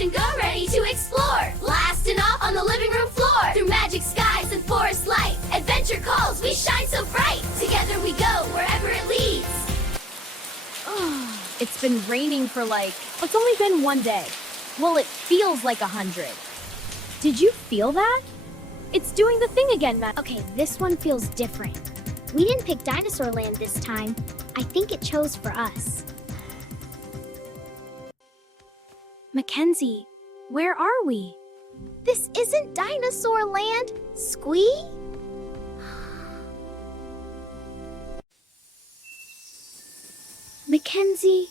And go ready to explore, blasting off on the living room floor. Through magic skies and forest light, adventure calls, we shine so bright. Together we go wherever it leads. It's been raining for it's only been one day. Well, it feels like 100. Did you feel that? It's doing the thing again, Matt. Okay, this one feels different. We didn't pick Dinosaur Land this time. I think it chose for us. Mackenzie, where are we? This isn't Dinosaur Land, Squee. Mackenzie,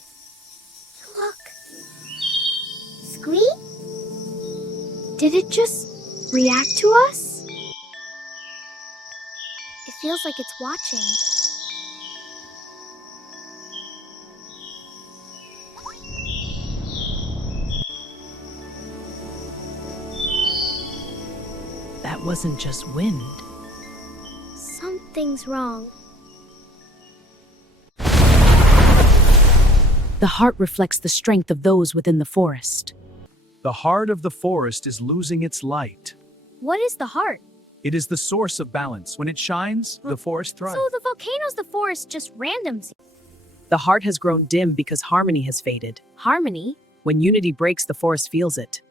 look. Squee? Did it just react to us? It feels like it's watching. That wasn't just wind. Something's wrong. The heart reflects the strength of those within the forest. The heart of the forest is losing its light. What is the heart? It is the source of balance. When it shines, the forest thrives. So the volcano's the forest just random. The heart has grown dim because harmony has faded. Harmony? When unity breaks, the forest feels it.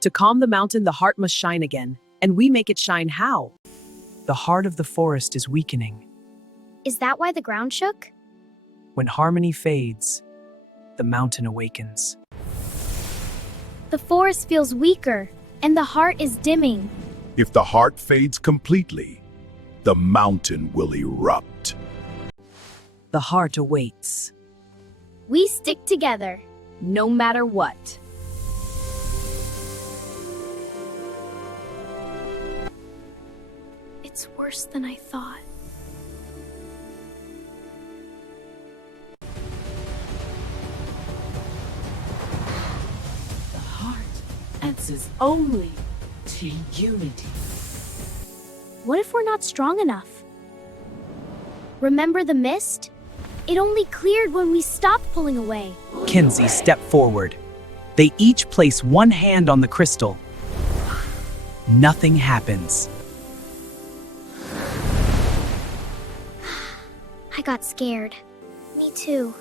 To calm the mountain, the heart must shine again. And we make it shine how? The heart of the forest is weakening. Is that why the ground shook? When harmony fades, the mountain awakens. The forest feels weaker, and the heart is dimming. If the heart fades completely, the mountain will erupt. The heart awaits. We stick together, no matter what. It's worse than I thought. The heart answers only to unity. What if we're not strong enough? Remember the mist? It only cleared when we stopped pulling away. Kenzie, step forward. They each place one hand on the crystal. Nothing happens. I got scared. Me too.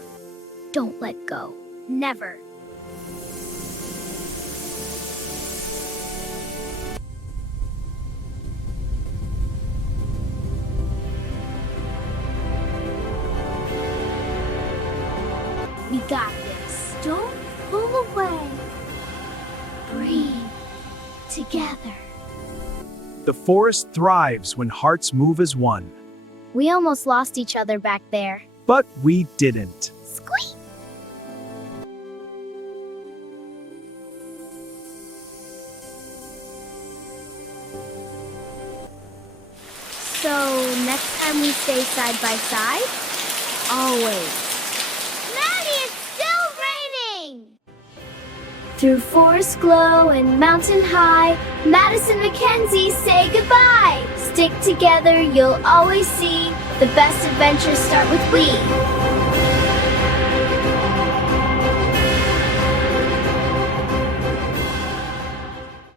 Don't let go. Never. We got this. Don't pull away. Breathe. Together. The forest thrives when hearts move as one. We almost lost each other back there. But we didn't. Squeak! So, next time we stay side by side? Always. Maddie, it's still raining! Through forest glow and mountain high, Madison and McKenzie say goodbye. Stick together, you'll always see the best adventures start with we.